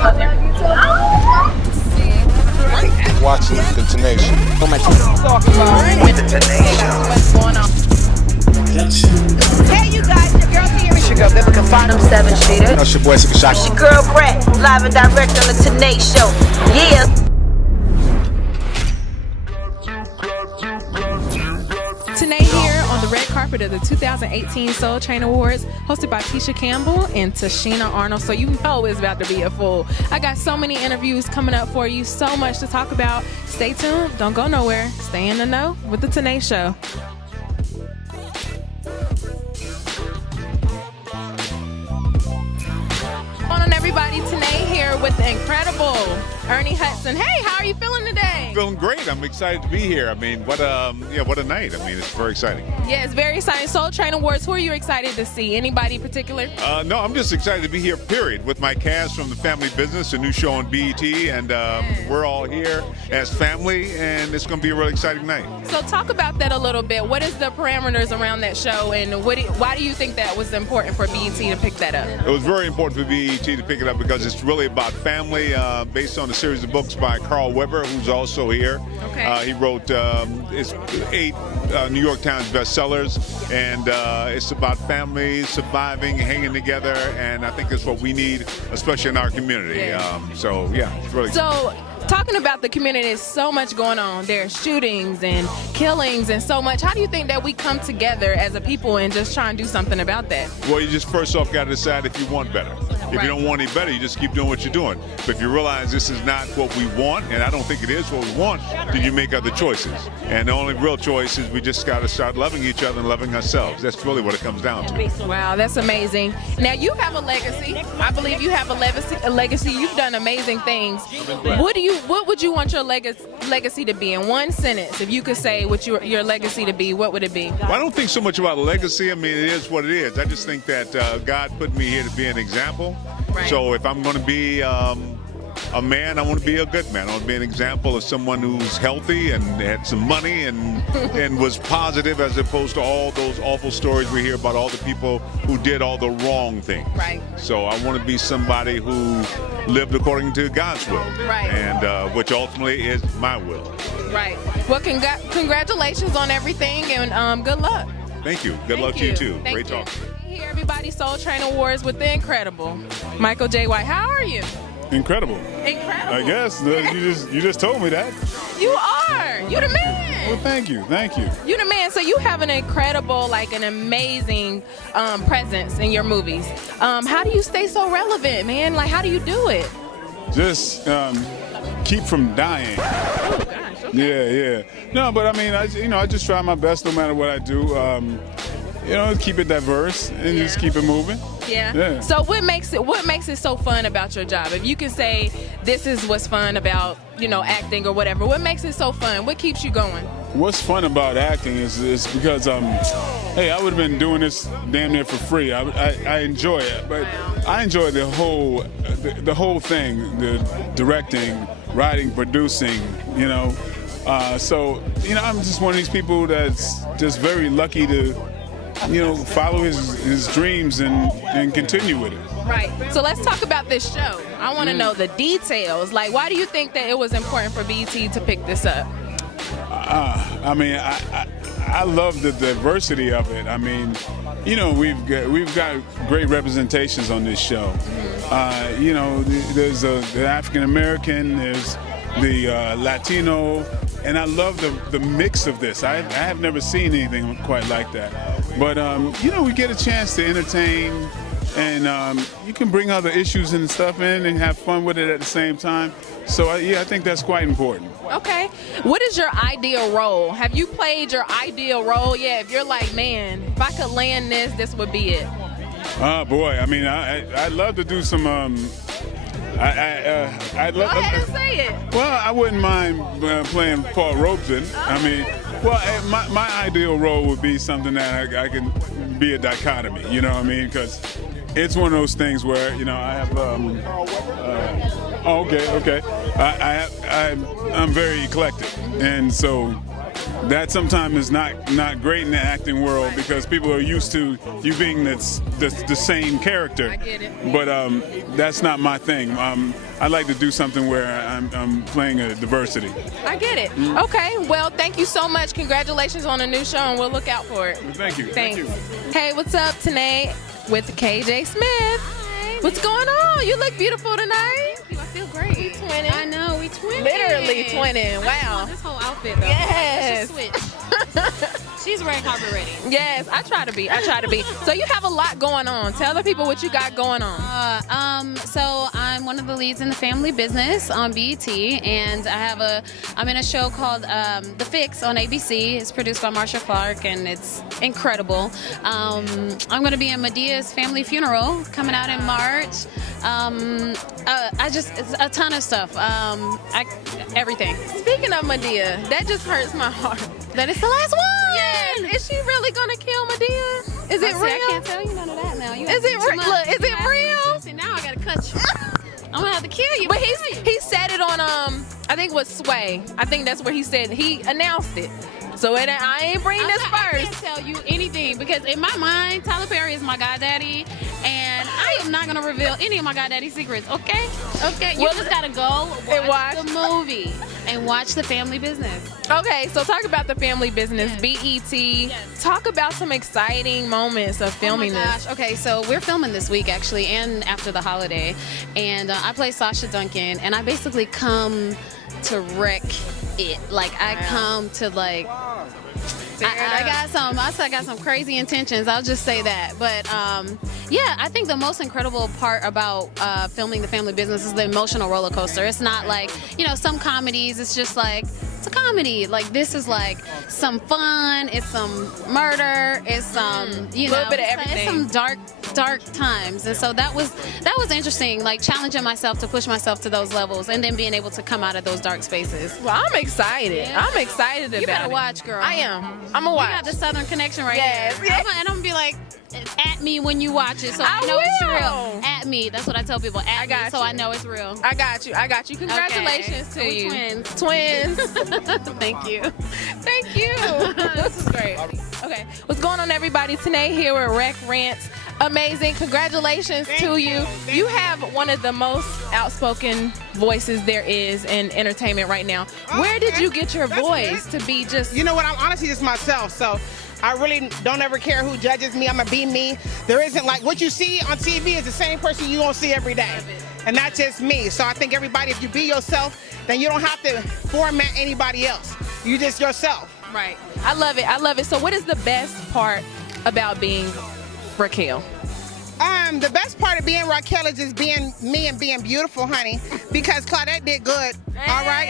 Watching the Tenai Show. With the Tenai Show. What's going on? Hey, you guys, your girl here. It's your girl Vivica Bottom 7 Sheeter. That's your boy Sikashaki. It's your girl Brett, live and direct on the Tenai Show. Yeah. Tenai here on the red carpet of the 2018 Soul Train Awards, hosted by Tisha Campbell and Tashina Arnold. So you know it's about to be a full. I got so many interviews coming up for you, so much to talk about. Stay tuned, don't go nowhere. Stay in the know with the Tenai Show. Going on, everybody. Tenai here with the incredible Ernie Hudson. Hey, how are you feeling today? Feeling great. I'm excited to be here. I mean, what a night. I mean, it's very exciting. Yeah, it's very exciting. Soul Train Awards. Who are you excited to see? Anybody in particular? No, I'm just excited to be here, period, with my cast from The Family Business, a new show on BET, and we're all here as family, and it's going to be a really exciting night. So talk about that a little bit. What is the parameters around that show, and why do you think that was important for BET to pick that up? It was very important for BET to pick it up because it's really about family, based on a series of books by Carl Weber, who's also here. Okay. He wrote it's 8 New York Times bestsellers, and it's about family surviving, hanging together, and I think that's what we need, especially in our community. Yeah. It's really So talking about the community, there's so much going on. There's shootings and killings and so much. How do you think that we come together as a people and just try and do something about that? Well, you just first off got to decide if you want better. If Right. you don't want any better, you just keep doing what you're doing. But if you realize this is not what we want, and I don't think it is what we want, then you make other choices. And the only real choice is we just got to start loving each other and loving ourselves. That's really what it comes down to. Wow, that's amazing. Now you have a legacy. I believe you have a legacy. You've done amazing things. What would you want your legacy to be in one sentence? If you could say what your legacy to be, what would it be? Well, I don't think so much about legacy. I mean, it is what it is. I just think that God put me here to be an example. Right. So if I'm going to be a man, I want to be a good man. I want to be an example of someone who's healthy and had some money and was positive, as opposed to all those awful stories we hear about all the people who did all the wrong things. Right. So I want to be somebody who lived according to God's will. Right. And which ultimately is my will. Right. Well, congratulations on everything, and good luck. Thank you. Good Thank luck to you too. Thank Great you. talking. Here, everybody, Soul Train Awards with the incredible Michael J. White. How are you? Incredible. Incredible. I guess you just told me that. You are. You the man. Well, thank you. You the man. So you have an incredible, an amazing presence in your movies. How do you stay so relevant, man? How do you do it? Just keep from dying. Oh gosh. Okay. Yeah. No, but I mean, I just try my best no matter what I do. Keep it diverse and just keep it moving. Yeah. So what makes it so fun about your job? If you can say this is what's fun about, acting or whatever, what makes it so fun? What keeps you going? What's fun about acting is because hey, I would have been doing this damn near for free. I enjoy it, but I enjoy the whole thing, the directing, writing, producing, So, I'm just one of these people that's just very lucky to follow his dreams and continue with it. Right. So let's talk about this show. I want to know the details. Why do you think that it was important for BET to pick this up? I love the diversity of it. I mean, we've got great representations on this show. There's the African American, there's the Latino, and I love the mix of this. I have never seen anything quite like that. But we get a chance to entertain, and you can bring other issues and stuff in and have fun with it at the same time. So I think that's quite important. Okay. What is your ideal role? Have you played your ideal role yet? If you're like, man, if I could land this would be it. Oh boy, I mean, I'd love to do some. I'd love. Go ahead and say it. Well, I wouldn't mind playing Paul Robeson. I mean, my ideal role would be something that I can be a dichotomy. You know what I mean? Because it's one of those things where I have. Okay. I'm very eclectic, and so that sometimes is not great in the acting world because people are used to you being the same character. I get it. But that's not my thing. I like to do something where I'm playing a diversity. I get it. Okay, well, thank you so much. Congratulations on the new show, and we'll look out for it. Thank you. Thanks. Thank you. Hey, what's up, Tenai with KJ Smith? Hi. What's going on? You look beautiful tonight. Thank you. I feel great. We twinning. I know, we twinning. Literally twinning. I just Wow. love this whole outfit though. Yes. Let's just switch. She's red carpet ready. Yes, I try to be. So you have a lot going on. Tell the people what you got going on. So I'm one of the leads in the family business on BET, and I'm in a show called The Fix on ABC. It's produced by Marsha Clark, and it's incredible. I'm going to be in Medea's family funeral coming out in March. It's a ton of stuff. Everything. Speaking of Medea, that just hurts my heart. That is the last one. Yes. Is she really gonna kill Medea? Is it real? I can't tell you none of that now. Is it real? Look, is it real? See, now I gotta cut you. I'm gonna have to kill you. But he said it on I think it was Sway. I think that's where he said he announced it. So I ain't bringing this I first. can't tell you anything because in my mind, Tyler Perry is my goddaddy, and I am not gonna reveal any of my goddaddy secrets. Okay? Okay. You just gotta go watch the movie and watch The Family Business. Okay, so talk about The Family Business, BET. Yes. Talk about some exciting moments of filming Oh my gosh. this. Okay, so we're filming this week actually, and after the holiday, and I play Sasha Duncan, and I basically come to wreck it. Like I come to like. I got some crazy intentions. I'll just say that. But yeah, I think the most incredible part about filming The Family Business is the emotional roller coaster. It's not like, some comedies, it's just like, it's a comedy. Like this is like some fun, it's some murder, it's some, little bit of everything. It's some dark times. And so that was interesting, like challenging myself to push myself to those levels and then being able to come out of those dark spaces. Well, I'm excited. Yeah. I'm excited about it. You better watch, girl. I am. I'm a watch. You got the Southern connection right Yes, here. yes. And I'm gonna be like, at me when you watch it, so I know will. it's real. At me. That's what I tell people. At got me, so you. I know it's real. I got you. Congratulations to Okay. you. Twins. Twins. Thank you. Thank you. This is great. Okay, what's going on, everybody? Tenai here with Rec Rants. Amazing. Congratulations to you. You have one of the most outspoken voices there is in entertainment right now. Where did you get your voice to be just... You know what? I'm honestly just myself, so I really don't ever care who judges me. I'm gonna be me. There isn't like what you see on TV is the same person you gonna see every day, and that's just me. So I think everybody, if you be yourself, then you don't have to format anybody else. You just yourself. Right. I love it. I love it. So what is the best part about being Raquel? The best part of being Raquel is just being me and being beautiful, honey, because Claudette did good. All right.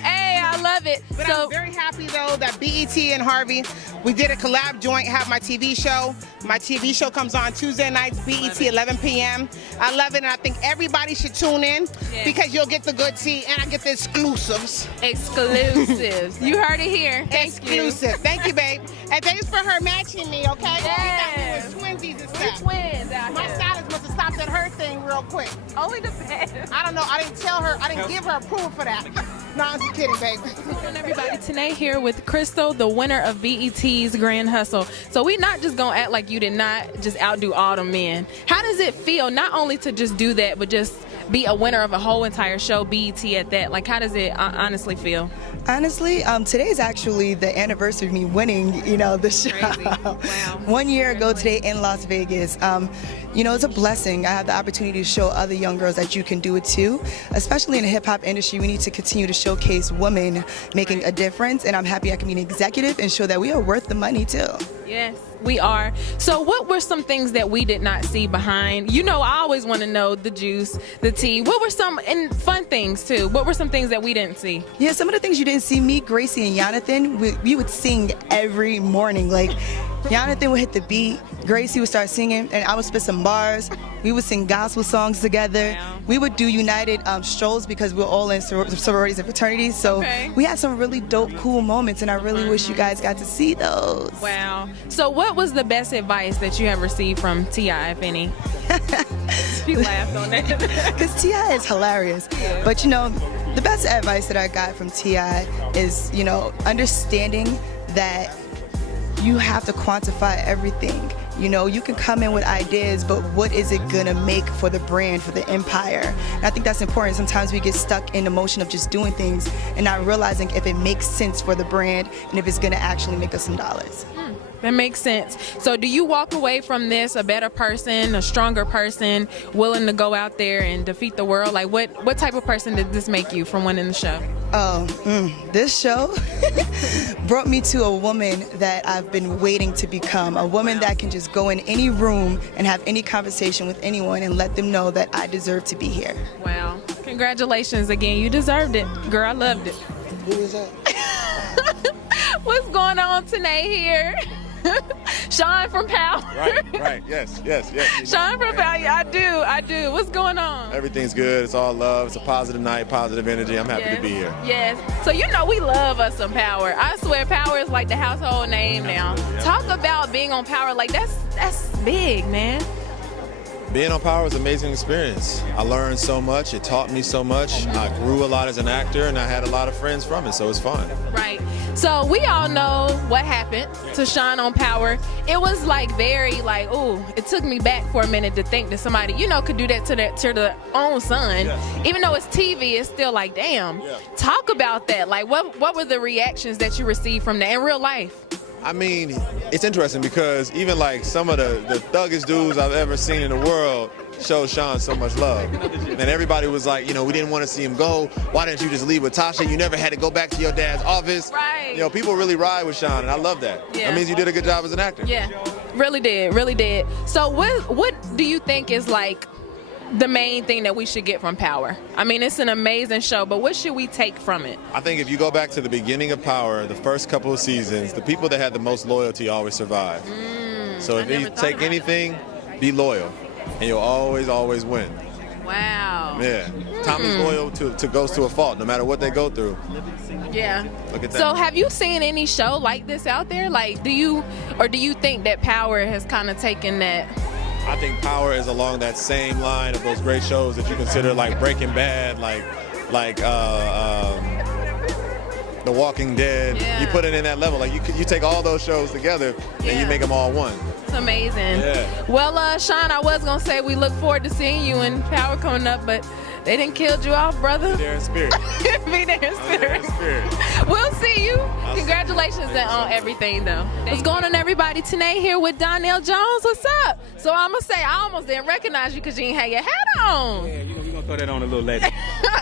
Hey, I love it. But So I'm very happy though that BET and Harvey, we did a collab joint, have my TV show. My TV show comes on Tuesday nights, BET 11 p.m. I love it, and I think everybody should tune in because you'll get the good tea and I get the exclusives. exclusives. You heard it here. Thank Exclusive. Thank you, babe. And thanks for her matching me, okay? Yes. We got twinsies and you. stuff. Twins out My here. stylist must have stopped at her thing real quick. Only the best. I don't know. I didn't tell her. I didn't give her approval for that. No, I'm just kidding, babe. And everybody, Tenai here with Crystal, the winner of BET's Grand Hustle. So we not just gonna act like you did not just outdo all the men. How does it feel not only to just do that, but just be a winner of a whole entire show, BET at that? Like, how does it honestly feel? Honestly, today is actually the anniversary of me winning, the show. Crazy. Wow. 1 year ago today in Las Vegas. It's a blessing. I have the opportunity to show other young girls that you can do it too. Especially in the hip hop industry, we need to continue to showcase women making a difference. And I'm happy I can be an executive and show that we are worth the money too. Yes, we are. So what were some things that we did not see behind? I always want to know the juice, the tea. What were some fun things too? What were some things that we didn't see? Yeah, some of the things you didn't see, me, Gracie, and Jonathan, we would sing every morning. Like, Jonathan would hit the beat, Gracie would start singing, and I would spit some bars. We would sing gospel songs together. Wow. We would do united strolls because we're all in sororities and fraternities. So we had some really dope, cool moments, and I really wish you guys got to see those. Wow. So what was the best advice that you have received from T.I., if any? She laughed on that. Because T.I. is hilarious. But The best advice that I got from T.I. is, you know, understanding that you have to quantify everything. You know, you can come in with ideas, but what is it gonna make for the brand, for the empire? And I think that's important. Sometimes we get stuck in the motion of just doing things and not realizing if it makes sense for the brand and if it's gonna actually make us some dollars. That makes sense. So do you walk away from this a better person, a stronger person, willing to go out there and defeat the world? Like what type of person did this make you from winning the show? This show brought me to a woman that I've been waiting to become, a woman that can just go in any room and have any conversation with anyone and let them know that I deserve to be here. Wow. Congratulations again. You deserved it. Girl, I loved it. Who is that? What's going on, Tenai here? Sean from Power. Right, yes. Sean from Power, yeah, I do. What's going on? Everything's good. It's all love. It's a positive night, positive energy. I'm happy to be here. Yes. So you know we love us some Power. I swear Power is like the household name now. Talk about being on Power. Like that's big, man. Being on Power was an amazing experience. I learned so much. It taught me so much. I grew a lot as an actor, and I had a lot of friends from it, so it's fun. Right. So we all know what happened to Sean on Power. It was like very like, ooh, it took me back for a minute to think that somebody, you know, could do that to their own son. Yeah. Even though it's TV, it's still like, damn. Yeah. Talk about that. Like, what were the reactions that you received from that in real life? I mean, it's interesting because even like some of the thuggish dudes I've ever seen in the world showed Sean so much love. And everybody was like, you know, we didn't want to see him go. Why didn't you just leave with Tasha? You never had to go back to your dad's office. Right. You know, people really ride with Sean, and I love that. Yeah. That means you did a good job as an actor. Yeah, really did. So what do you think is like the main thing that we should get from Power? I mean, it's an amazing show, but what should we take from it? I think if you go back to the beginning of Power, the first couple of seasons, the people that had the most loyalty always survive. So if you take anything, be loyal, and you'll always win. Wow. Yeah. Tommy's loyal to Ghost to a fault, no matter what they go through. Yeah. Look at that. So have you seen any show like this out there? Like, do you think that Power has kind of taken that? I think Power is along that same line of those great shows that you consider like Breaking Bad, like The Walking Dead. Yeah. You put it in that level. Like you take all those shows together and you make them all one. It's amazing. Yeah. Well, Sean, I was gonna say we look forward to seeing you in Power coming up, but they didn't kill you off, brother. Be there in spirit. Be there in spirit. We'll see you. Congratulations on everything, though. What's going on, everybody? Tenai here with Donnell Jones. What's up? So I'm gonna say I almost didn't recognize you because you didn't have your hat on. Yeah, you know, we're gonna throw that on a little later.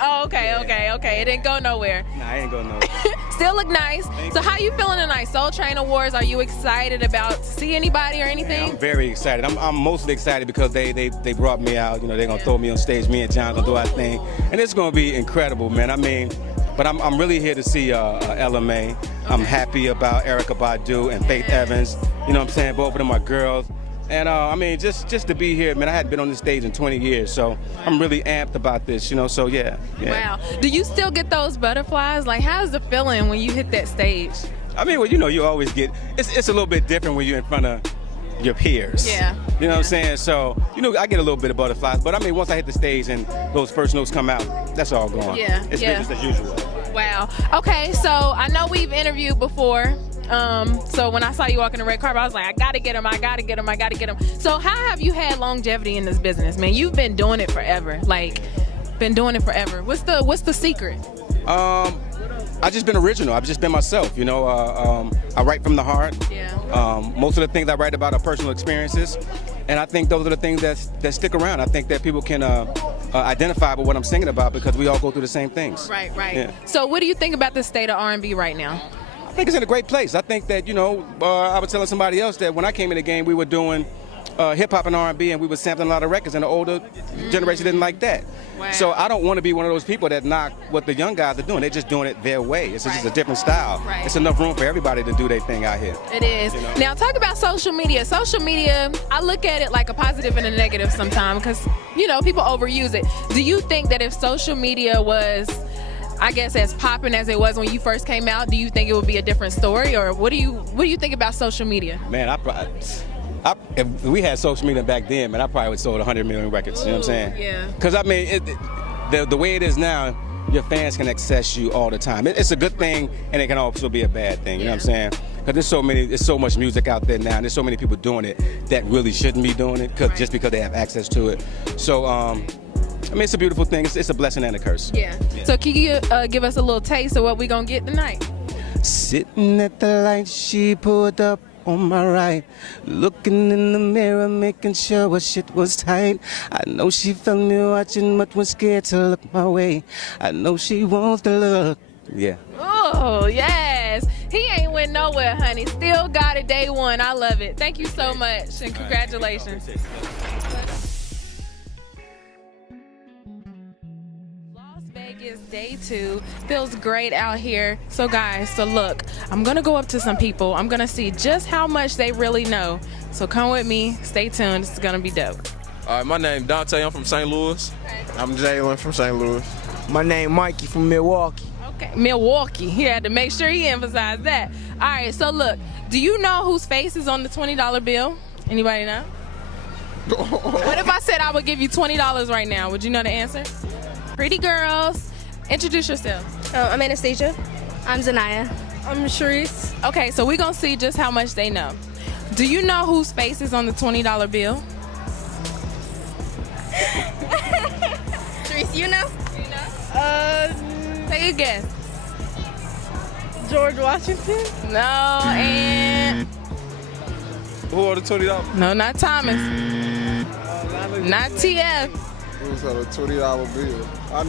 Oh, okay. It didn't go nowhere. Nah, I ain't going nowhere. Still look nice. So how you feeling tonight? Soul Train Awards, are you excited about to see anybody or anything? Yeah, I'm very excited. I'm mostly excited because they brought me out. You know, they're gonna throw me on stage. Me and John gonna do our thing, and it's gonna be incredible, man. I mean, but I'm really here to see LMA. I'm happy about Erykah Badu and Faith Evans. You know what I'm saying? Both of them are girls. And I mean, just to be here, man, I hadn't been on this stage in 20 years, so I'm really amped about this, you know, so yeah. Wow. Do you still get those butterflies? Like, how's the feeling when you hit that stage? I mean, well, you know, you always get, it's a little bit different when you're in front of your peers. Yeah. You know what I'm saying? So, you know, I get a little bit of butterflies, but I mean, once I hit the stage and those first notes come out, that's all gone. Yeah. It's business as usual. Wow. Okay, so I know we've interviewed before. So when I saw you walking the red carpet, I was like, I gotta get him. So how have you had longevity in this business, man? You've been doing it forever. What's the secret? I've just been original. I've just been myself, you know. I write from the heart. Yeah. Most of the things I write about are personal experiences, and I think those are the things that stick around. I think that people can identify with what I'm singing about because we all go through the same things. Right. Yeah. So what do you think about the state of R&B right now? I think it's in a great place. I think that, you know, I was telling somebody else that when I came in the game, we were doing hip-hop and R&B, and we were sampling a lot of records, and the older generation didn't like that. Wow. So I don't want to be one of those people that knock what the young guys are doing. They're just doing it their way. It's just a different style. Right. It's enough room for everybody to do their thing out here. It is. You know? Now, talk about social media. Social media, I look at it like a positive and a negative sometimes because, you know, people overuse it. Do you think that if social media was, I guess, as popping as it was when you first came out, do you think it would be a different story, or what do you think about social media? Man, if we had social media back then, man, I probably would have sold 100 million records. You know what I'm saying? Yeah. Because I mean, the way it is now, your fans can access you all the time. It's a good thing, and it can also be a bad thing. You know what I'm saying? Because there's so much music out there now, and there's so many people doing it that really shouldn't be doing it, just because they have access to it. So, I mean, it's a beautiful thing. It's a blessing and a curse. Yeah. So can you give us a little taste of what we gonna get tonight? Sitting at the light, she pulled up on my right, looking in the mirror, making sure her shit was tight. I know she felt me watching, but was scared to look my way. I know she wants to look. Yeah. Oh, yes. He ain't went nowhere, honey. Still got it day one. I love it. Thank you so much, and congratulations. Vegas day 2 feels great out here. So guys, look, I'm gonna go up to some people. I'm gonna see just how much they really know. So come with me, stay tuned, it's gonna be dope. All right, my name Dante, I'm from St. Louis. I'm Jalen from St. Louis. My name Mikey from Milwaukee. Okay, Milwaukee. He had to make sure he emphasized that. All right, so look, do you know whose face is on the $20 bill? Anybody know? What if I said I would give you $20 right now? Would you know the answer? Pretty girls, introduce yourselves. I'm Anastasia. I'm Zanaya. I'm Sharice. Okay, so we're gonna see just how much they know. Do you know whose face is on the $20 bill? Sharice, you know? Take a guess. George Washington? No, and Who are the $20? no, not Thomas. Not TF. Who's on a $20 bill? I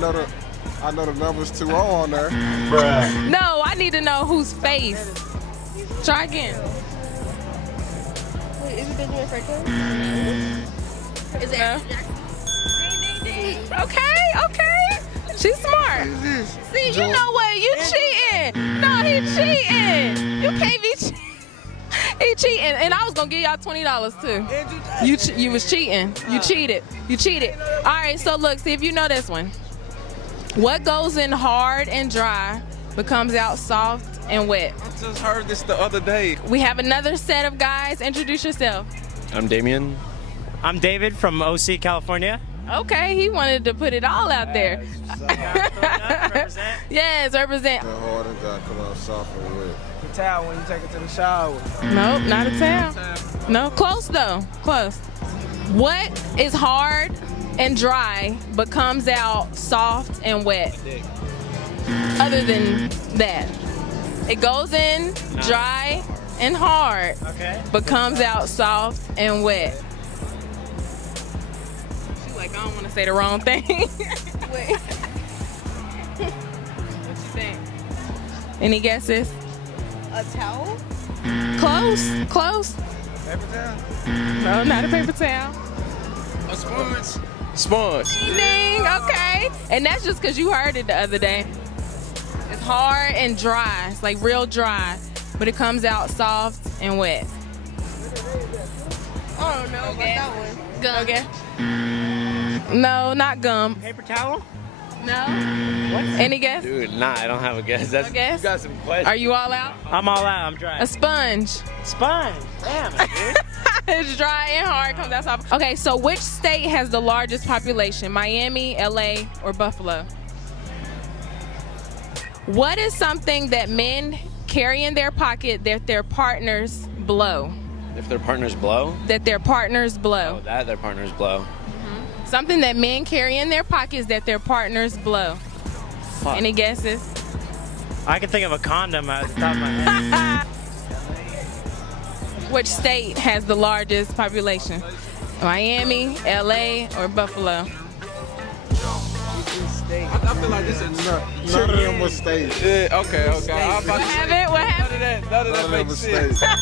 know the numbers 2 on there. No, I need to know whose face. Try again. Wait, is it Benjamin Franklin? Is it No. Jackson? Ding, ding, ding. Okay. She's smart. See, you know what? You cheating. No, he cheating. You can't be cheating. He cheating, and I was gonna give y'all $20 too. You was cheating. You cheated. You cheated. All right, so look, see if you know this one. What goes in hard and dry becomes out soft and wet. I just heard this the other day. We have another set of guys. Introduce yourself. I'm Damien. I'm David from OC, California. Okay, he wanted to put it all out there. Yes, represent. The hard and dry come out soft and wet. The towel when you take it to the shower. Nope, not a towel. No, close though. Close. What is hard and dry but comes out soft and wet? Other than that, it goes in dry and hard, but comes out soft and wet. She's like, I don't want to say the wrong thing. Wait. What you think? Any guesses? A towel? Close. Paper towel? No, not a paper towel. A sponge. Sponge. Ding, okay. And that's just because you heard it the other day. It's hard and dry. It's like real dry, but it comes out soft and wet. I don't know about that one. Gum. Okay. No, not gum. Paper towel? No. What? Any guess? Dude, nah, I don't have a guess. No guess? You got some questions. Are you all out? I'm all out. I'm dry. A sponge. Sponge. Damn it, dude. It's dry and hard, comes out soft. Okay, so which state has the largest population? Miami, LA, or Buffalo? What is something that men carry in their pocket that their partners blow? If their partners blow? That their partners blow. Oh, that their partners blow. Something that men carry in their pockets that their partners blow. Fuck. Any guesses? I can think of a condom at the top of my head. Which state has the largest population? Miami, LA, or Buffalo? I feel like this is None of them was states. Yeah, okay. I'm about What to say, happened? What happened? none of that None of them makes was sense. states.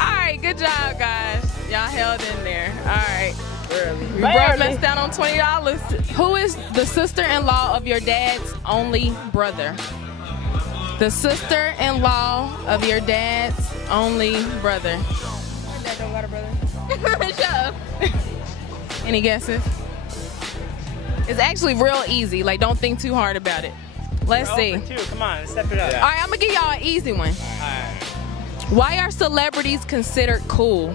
All right, good job, guys. Y'all held in there. All right. We brought us down on $20. Who is the sister-in-law of your dad's only brother? The sister-in-law of your dad's only brother. My dad don't got a brother. Shut up. Any guesses? It's actually real easy. Like, don't think too hard about it. Let's see. Over 2. Come on, step it up. All right, I'm gonna give y'all an easy one. Why are celebrities considered cool?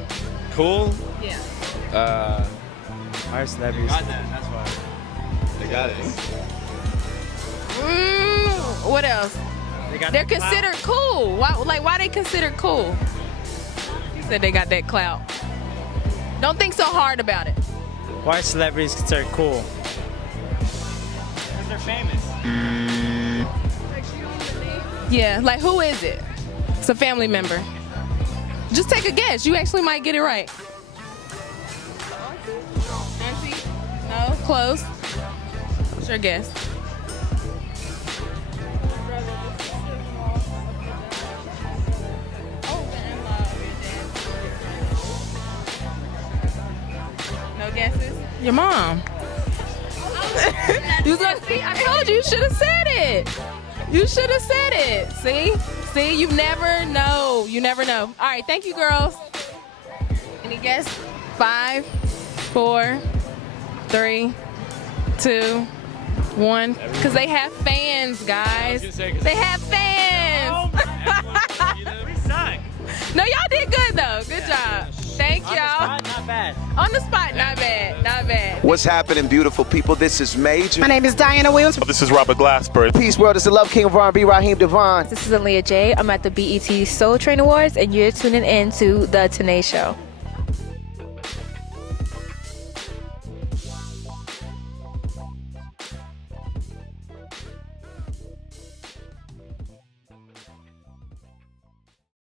Cool? Yeah. Our celebrities. Got that, that's why. They got it. What else? They're considered cool. Why they considered cool? He said they got that clout. Don't think so hard about it. Why are celebrities considered cool? Because they're famous. Yeah, like who is it? It's a family member. Just take a guess. You actually might get it right. Auntie? No? Close? What's your guess? No guesses? Your mom. You see, I told you should have said it. You should have said it. See, you never know. You never know. All right, thank you, girls. Any guess? 5, 4, 3, 2, 1. Because they have fans, guys. They have fans. We suck. No, y'all did good though. Good job. Thank y'all. Not bad. On the spot, not bad. Not bad. What's happening, beautiful people? This is Major. My name is Diana Williams. This is Robert Glasper. Peace World. It's the Love King of R&B, Raheem Devon. This is Aaliyah J. I'm at the BET Soul Train Awards, and you're tuning in to The Tenai Show.